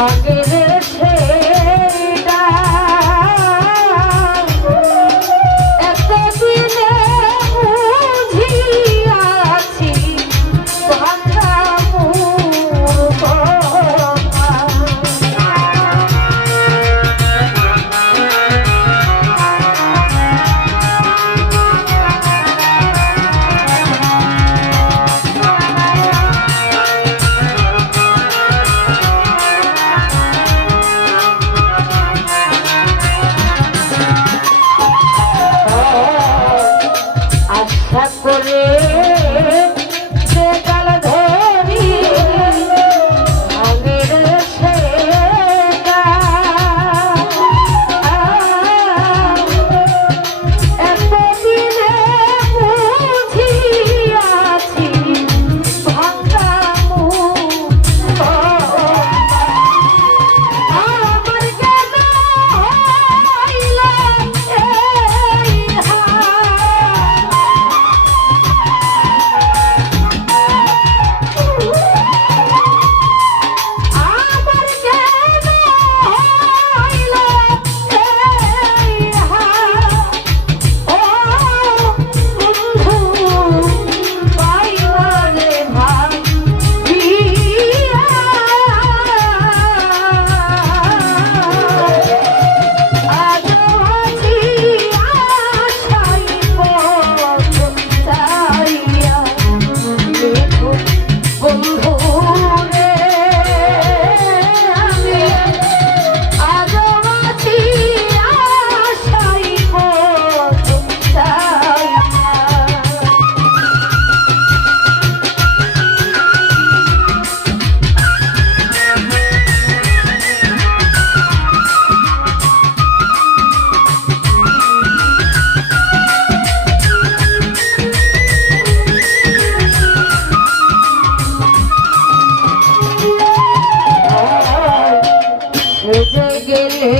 I did it. রে